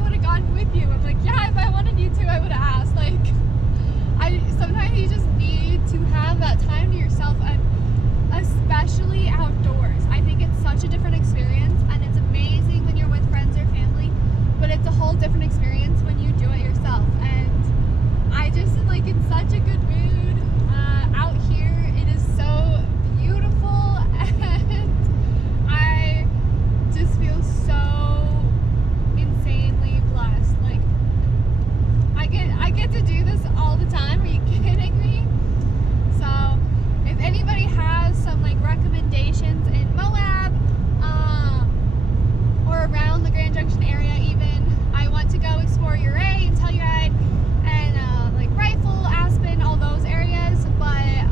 I would have gone with you. I'm like, yeah, if I wanted you to, I would have asked. Like, sometimes you just need to have that time to yourself, and especially outdoors. I think it's such a different experience, and it's amazing when you're with friends or family, but it's a whole different experience when you do it yourself. And I just am like in such a good mood out here. It is so beautiful, and I just feel so insanely blessed. Like, I get to do this all the time. Are you kidding me? So if anybody has some like recommendations in Moab or around the Grand Junction area, even, I want to go explore Ouray and Telluride and like Rifle, Aspen, all those areas, but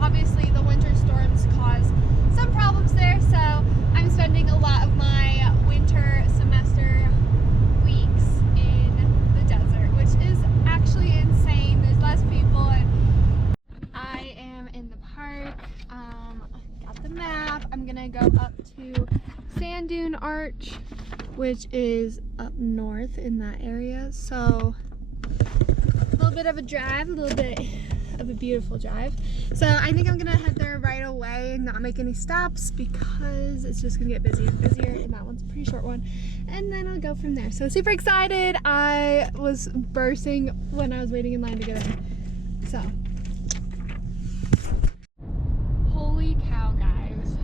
obviously the winter storms cause some problems there, so I'm spending a lot of my winter semester weeks in the desert, which is actually insane. There's less people, and I am in the park. Got the map. I'm gonna go up to Sand Dune Arch, which is up north in that area. So a little bit of a drive, a little bit of a beautiful drive. So I think I'm gonna head there right away and not make any stops because it's just gonna get busier and busier, and that one's a pretty short one. And then I'll go from there. So super excited. I was bursting when I was waiting in line to get in. So holy cow, guys.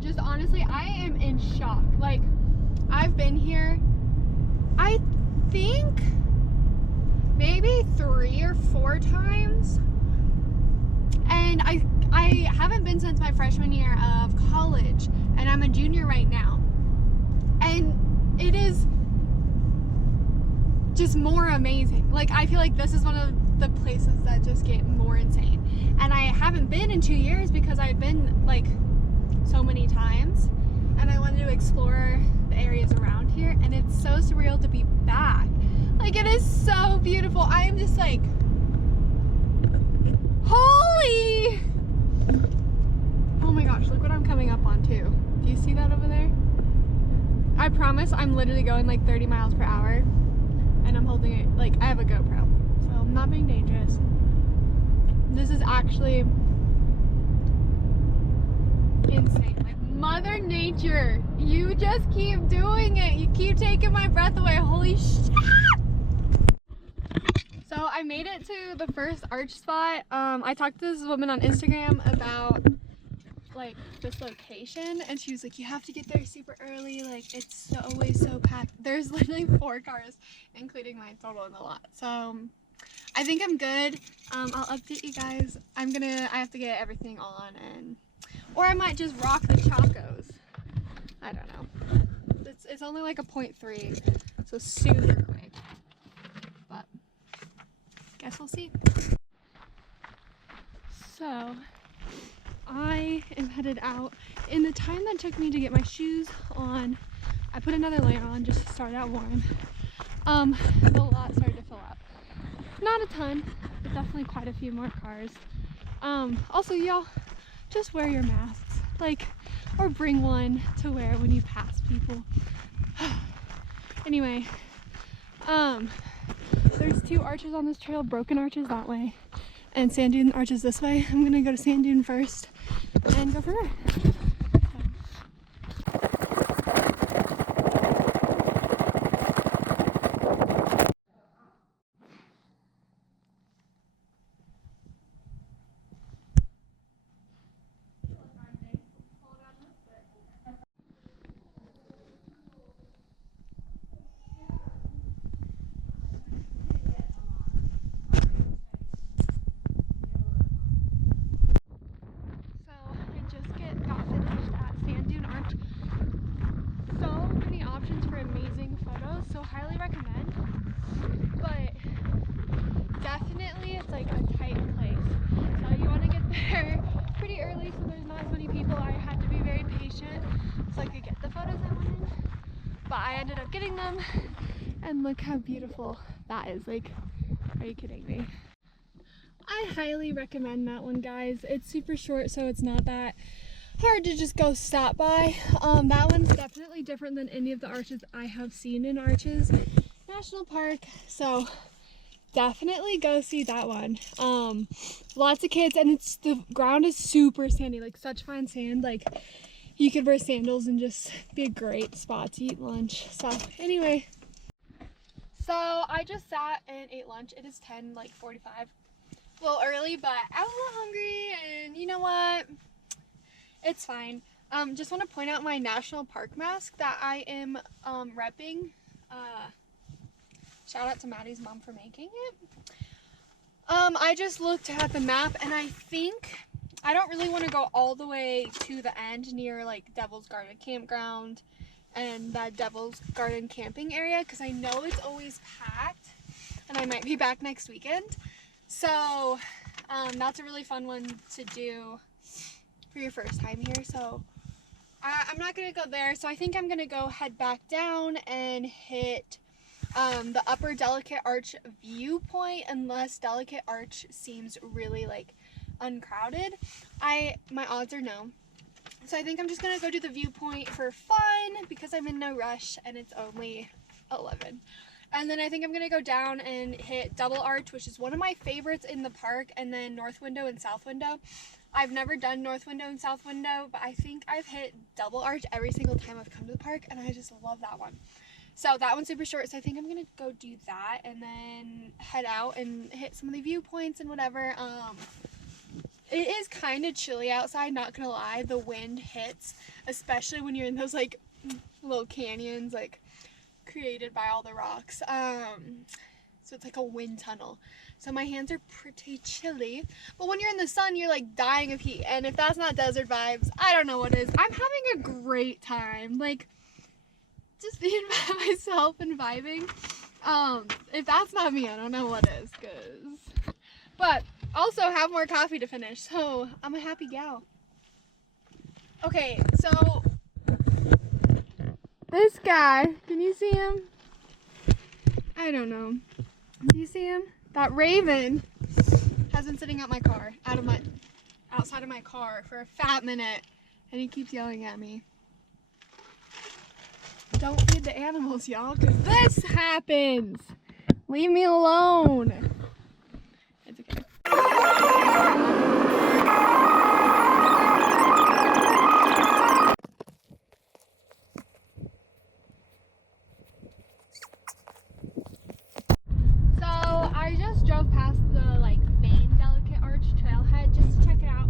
Just honestly, I am in shock. Like, I've been here, I think maybe 3 or 4 times, and I haven't been since my freshman year of college, and I'm a junior right now, and it is just more amazing. Like, I feel like this is one of the places that just get more insane, and I haven't been in 2 years because I've been like so many times, and I wanted to explore the areas around here, and it's so surreal to be back. Like, it is so beautiful. I am just like, holy, oh my gosh, look what I'm coming up on too. Do you see that over there? I promise I'm literally going like 30 miles per hour, and I'm holding it, like, I have a GoPro, so I'm not being dangerous. This is actually insane. Like, Mother Nature, you just keep doing it. You keep taking my breath away. Holy shit. So I made it to the first arch spot. I talked to this woman on Instagram about like this location, and she was like, you have to get there super early. Like, it's always so packed. There's literally 4 cars, including my total in the lot. So I think I'm good. I'll update you guys. I have to get everything on, and or I might just rock the Chacos. I don't know. It's only like a 0.3, so super quick. But guess we'll see. So I am headed out. In the time that took me to get my shoes on, I put another layer on just to start out warm. The lot started to fill up. Not a ton, but definitely quite a few more cars. Also, y'all, just wear your masks, like, or bring one to wear when you pass people. Anyway, there's 2 arches on this trail, broken arches that way, and sand dune arches this way. I'm gonna go to sand dune first and go from there. So highly recommend, but definitely it's like a tight place, so you want to get there pretty early so there's not as many people. I had to be very patient so I could get the photos I wanted, but I ended up getting them, and look how beautiful that is. Like, are you kidding me? I highly recommend that one, guys. It's super short, so it's not that hard to just go stop by. That one's definitely different than any of the arches I have seen in Arches National Park, so definitely go see that one. Lots of kids, and the ground is super sandy, like such fine sand. Like you could wear sandals and just be a great spot to eat lunch. So anyway, so I just sat and ate lunch. It is 10:45, a little early, but I was a little hungry, and you know what? It's fine. Just want to point out my national park mask that I am repping. Shout out to Maddie's mom for making it. I just looked at the map, and I think I don't really want to go all the way to the end near like Devil's Garden Campground and that Devil's Garden camping area, because I know it's always packed and I might be back next weekend. So that's a really fun one to do for your first time here. So I'm not gonna go there. So I think I'm gonna go head back down and hit the Upper Delicate Arch viewpoint, unless Delicate Arch seems really like uncrowded. My odds are no. So I think I'm just gonna go do the viewpoint for fun because I'm in no rush and it's only 11. And then I think I'm gonna go down and hit Double Arch, which is one of my favorites in the park, and then North Window and South Window. I've never done North Window and South Window, but I think I've hit Double Arch every single time I've come to the park, and I just love that one. So that one's super short, so I think I'm gonna go do that and then head out and hit some of the viewpoints and whatever. It is kind of chilly outside, not gonna lie. The wind hits, especially when you're in those like little canyons like created by all the rocks. So it's like a wind tunnel. So my hands are pretty chilly, but when you're in the sun, you're like dying of heat. And if that's not desert vibes, I don't know what is. I'm having a great time, like just being by myself and vibing. If that's not me, I don't know what is. But also have more coffee to finish, so I'm a happy gal. Okay, so this guy, can you see him? I don't know. Do you see him? That raven has been sitting outside of my car for a fat minute, and he keeps yelling at me. Don't feed the animals, y'all, because this happens. Leave me alone. It's okay. So I just drove past the main Delicate Arch trailhead just to check it out.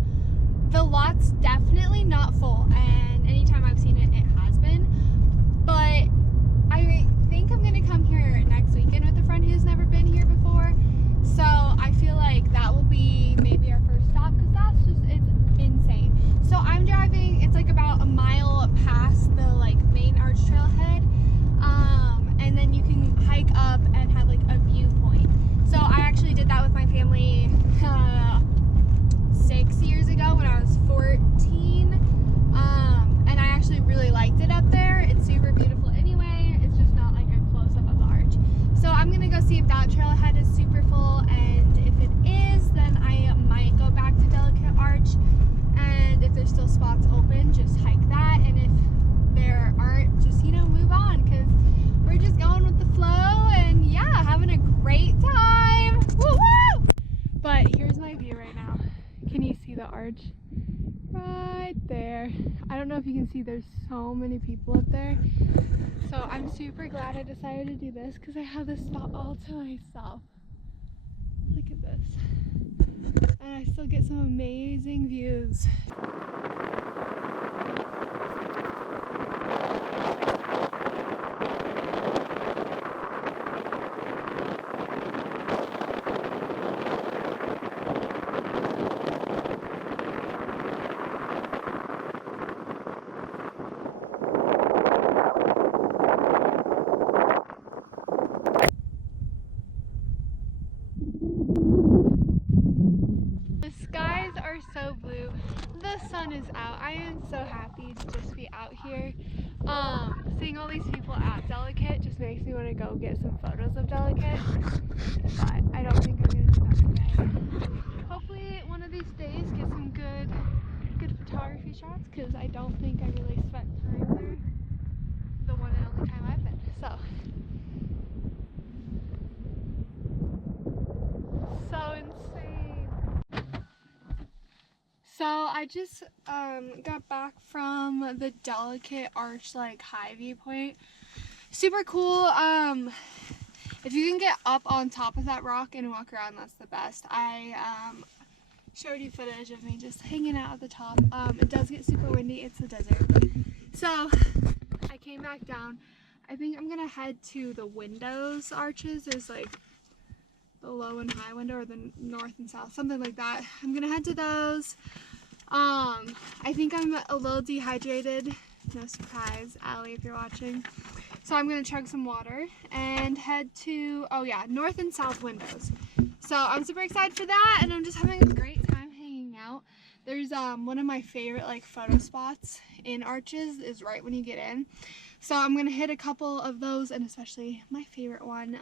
The lot's definitely not full, and anytime I've seen it, it has been. But I think I'm gonna come here next weekend with a friend who's never been here before. So I feel like that will be maybe our first stop, because it's insane. So I'm driving, it's like about a mile past the main arch trailhead, and then you can hike up and have a viewpoint. So I actually did that with my family 6 years ago when I was 14, and I actually really liked it up there. It's super beautiful anyway. It's just not like a close-up of the arch. So I'm gonna go see if that trailhead is super full, and if it is, then I might go back to Delicate Arch, and if there's still spots open, just hike that, and if there aren't, just move on, because we're just going with the flow, and yeah, having a great time. Woo-woo! But here's my view right now. Can you see the arch? Right there. I don't know if you can see, there's so many people up there. So I'm super glad I decided to do this, because I have this spot all to myself. Look at this. And I still get some amazing views. So blue. The sun is out. I am so happy to just be out here. Seeing all these people at Delicate just makes me want to go get some photos of Delicate, but I don't think I'm going to do that today. because I don't think I really spent time there the one and only time I've been. So insane. So I just got back from the Delicate Arch like high viewpoint. Super cool. If you can get up on top of that rock and walk around, that's the best. I showed you footage of me just hanging out at the top. It does get super windy, it's the desert. So I came back down. I think I'm gonna head to the windows arches. There's like the low and high window, or the north and south, something like that. I'm gonna head to those. I think I'm a little dehydrated. No surprise, Allie, if you're watching. So I'm gonna chug some water and head to, oh yeah, north and south windows. So I'm super excited for that, and I'm just having a great time hanging out. There's one of my favorite like photo spots in Arches is right when you get in. So I'm gonna hit a couple of those, and especially my favorite one.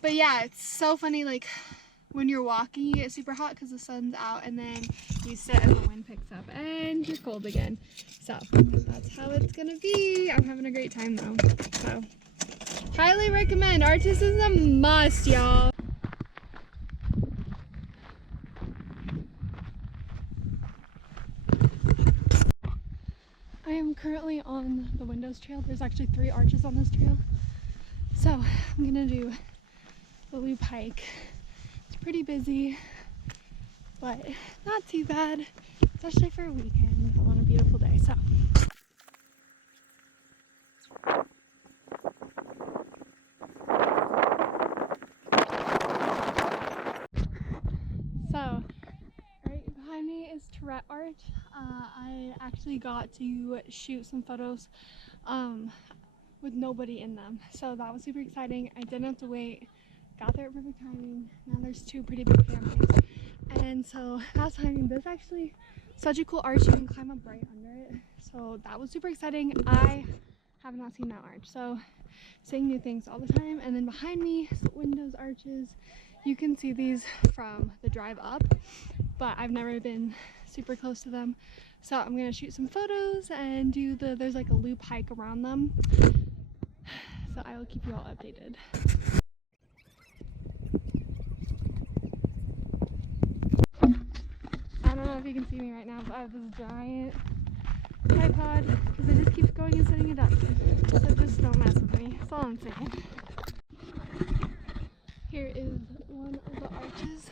But yeah, it's so funny, like when you're walking you get super hot because the sun's out, and then you sit and the wind picks up and you're cold again. So that's how it's gonna be. I'm having a great time though. So highly recommend. Arches is a must, y'all. I am currently on the Windows Trail. There's actually 3 arches on this trail. So I'm gonna do the loop hike. It's pretty busy, but not too bad, especially for a weekend on a beautiful day. So right behind me is Tourette Arch. I actually got to shoot some photos with nobody in them, so that was super exciting. I didn't have to wait, got there at perfect timing. Now there's 2 pretty big families, and so that's timing. There's actually such a cool arch, you can climb up right under it, so that was super exciting. I have not seen that arch, so seeing new things all the time. And then behind me is the Windows arches. You can see these from the drive up, but I've never been super close to them, so I'm gonna shoot some photos and do there's like a loop hike around them, so I will keep you all updated. I don't know if you can see me right now, but I have this giant tripod because it just keeps going and setting it up, so just don't mess with me. That's all I'm saying. Here is one of the arches.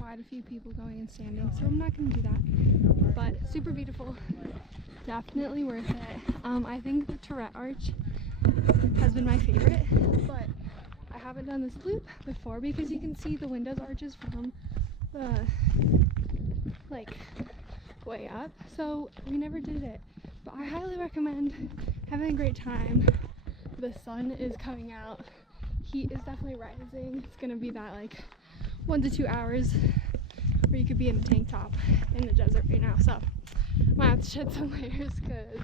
Quite a few people going and standing, so I'm not going to do that, but super beautiful, definitely worth it. I think the Tourette Arch has been my favorite, but I haven't done this loop before because you can see the Windows arches from the like way up, so we never did it, but I highly recommend. Having a great time. The sun is coming out, heat is definitely rising. It's gonna be that like 1 to 2 hours where you could be in a tank top in the desert right now, so I might have to shed some layers because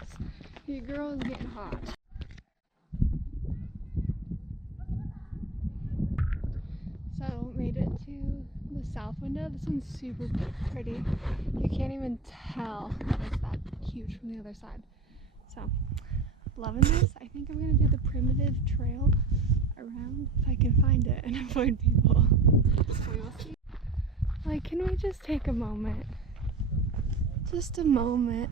your girl is getting hot. So made it to the south window. This one's super pretty. You can't even tell that it's that huge from the other side. So loving this. I think I'm gonna do the primitive trail around if I can find it and avoid people. We will see. Like, can we just take a moment? Just a moment.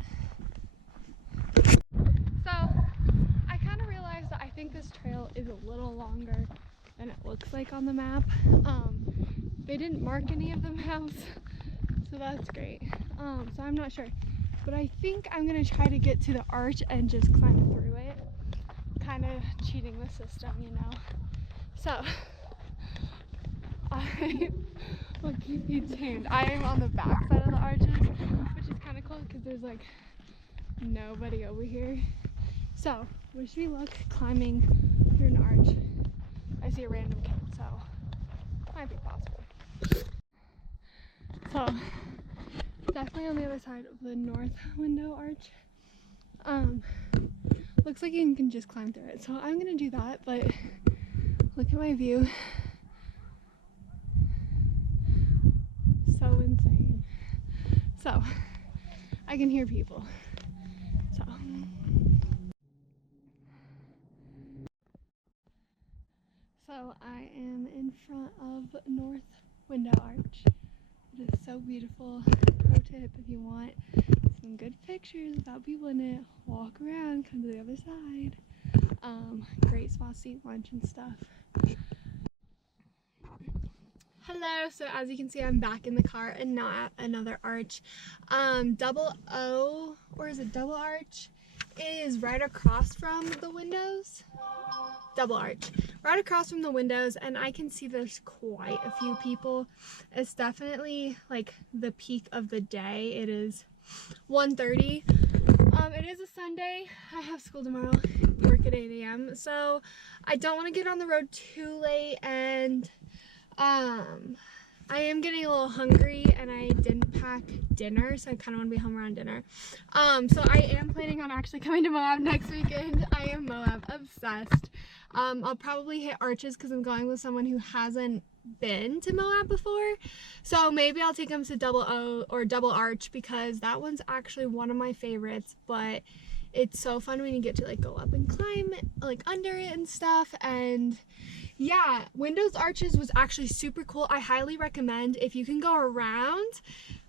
So I kind of realized that I think this trail is a little longer than it looks like on the map. They didn't mark any of the maps, so that's great. So I'm not sure, but I think I'm gonna try to get to the arch and just climb through it, kind of cheating the system, you know. So I will keep you tuned. I am on the back side of the arches, which is kind of cool because there's like nobody over here. So wish me luck climbing through an arch. I see a random kid, so might be possible. So definitely on the other side of the north window arch. Looks like you can just climb through it, so I'm gonna do that. But look at my view. So insane. So I can hear people. So I am in front of North Window Arch. It is so beautiful. Pro tip, if you want some good pictures without people in it, walk around, come to the other side. Great spot to eat lunch and stuff. Hello, so as you can see, I'm back in the car and not at another arch. Double O, or is it Double Arch, is right across from the windows. Double Arch, right across from the windows, and I can see there's quite a few people. It's definitely like the peak of the day. It is 1:30. It is a Sunday. I have school tomorrow, work at 8 a.m. So I don't want to get on the road too late, and I am getting a little hungry, and I didn't pack dinner, so I kind of want to be home around dinner. So I am planning on actually coming to Moab next weekend. I am Moab obsessed. I'll probably hit arches because I'm going with someone who hasn't been to Moab before. So maybe I'll take them to Double O or Double Arch because that one's actually one of my favorites, but it's so fun when you get to like go up and climb like under it and stuff. And yeah, Windows Arches was actually super cool. I highly recommend if you can go around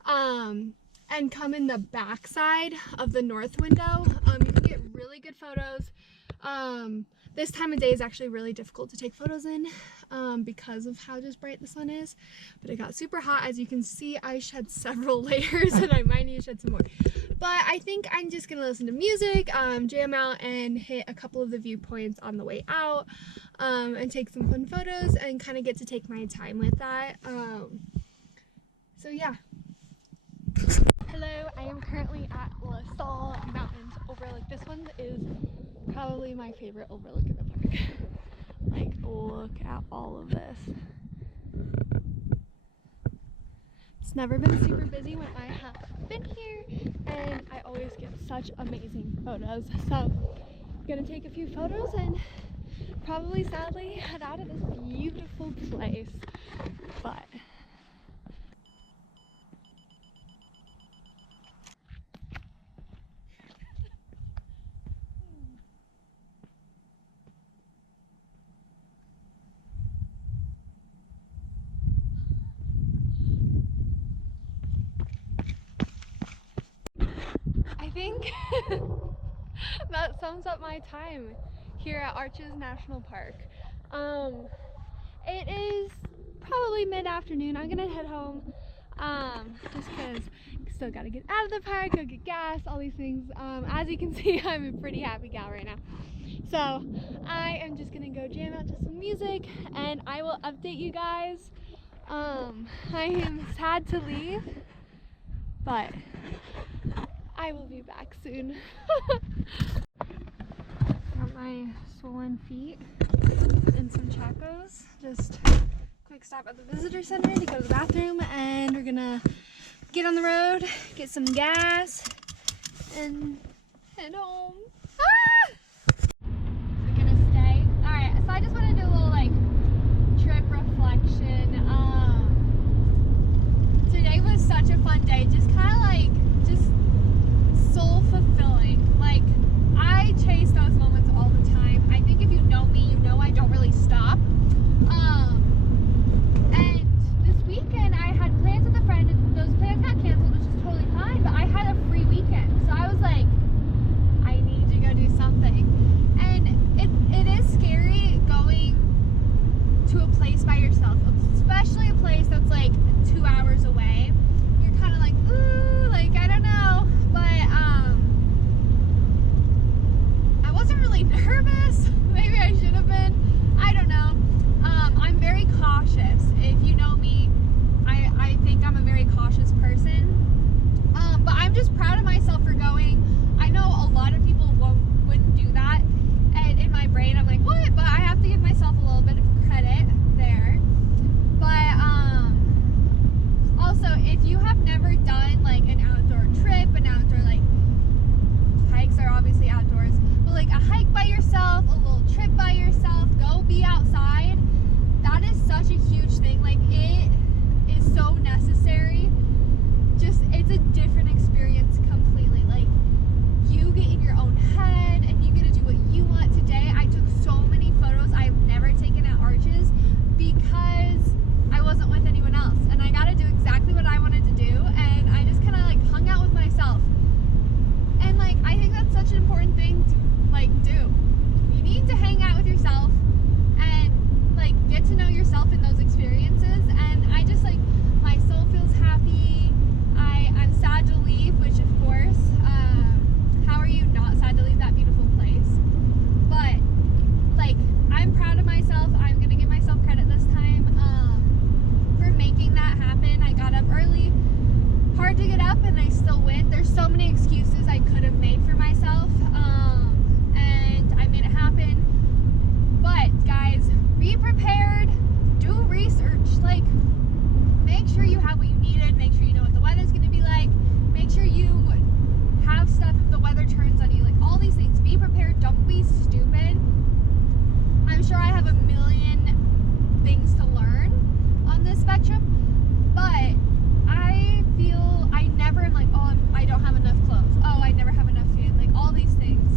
and come in the back side of the north window. You can get really good photos. This time of day is actually really difficult to take photos in because of how just bright the sun is, but it got super hot. As you can see, I shed several layers and I might need to shed some more. But I think I'm just gonna listen to music, jam out, and hit a couple of the viewpoints on the way out, and take some fun photos and kind of get to take my time with that. So yeah. Hello, I am currently at La Salle Mountains Overlook. This one is probably my favorite overlook in the park. Like, look at all of this. It's never been super busy when I have been here, and I always get such amazing photos. So I'm gonna take a few photos and probably sadly head out of this beautiful place. But I think that sums up my time here at Arches National Park. It is probably mid-afternoon. I'm gonna head home just because I still gotta get out of the park, go get gas, all these things. As you can see, I'm a pretty happy gal right now. So I am just gonna go jam out to some music and I will update you guys. I am sad to leave, but I will be back soon. Got my swollen feet and some Chacos. Just quick stop at the visitor center to go to the bathroom, and we're gonna get on the road, get some gas, and head home. We're gonna stay. Alright, so I just want to do a little like trip reflection. Today was such a fun day, just kind of like soul fulfilling. Like, I chase those moments all the time. I think if you know me, you know I don't really stop. And this weekend I had plans with a friend, and those plans got canceled, which is totally fine, but I had a free weekend. So I was like, I need to go do something. And it is scary going to a place by yourself, especially a place that's like 2 hours away. You're kind of like, ooh, like, I don't know. But I wasn't really nervous. Maybe I should have been. I don't know. I'm very cautious. If you know me, I think I'm a very cautious person. But I'm just proud of myself for going. I know a lot of people wouldn't do that. And in my brain, I'm like, what? But I have to give myself a little bit of credit there. But also, if you have never done like an outdoor trip, an outdoor like hikes are obviously outdoors, but like a hike by yourself, a little trip by yourself, go be outside, that is such a huge thing. Like, it is so necessary it's a different experience completely. Like, you get in your own head and you get to do what you want. Today I took so many photos I've never taken at Arches because I wasn't with anyone else, and I got to do exactly what I wanted to do, and I just kind of like hung out with myself. And like, I think that's such an important thing to like do. You need to hang out with yourself and like get to know yourself in those experiences. And I just like, my soul feels happy. I'm sad to leave, which of course, how are you not sad to leave that beautiful place? But like, I'm proud of myself. I'm gonna give myself credit this time for making that happen. I got up early, hard to get up, and I still went. There's so many excuses I could have made for myself, and I made it happen. But guys, be prepared, do research, like make sure you have what you needed, make sure you know what the weather's going to be like, make sure you have stuff if the weather turns on you, like all these things. Be prepared, don't be stupid. I'm sure I have a million things to learn on this spectrum, but I feel I never am like, oh, I don't have enough clothes, oh, I never have enough food, like all these things.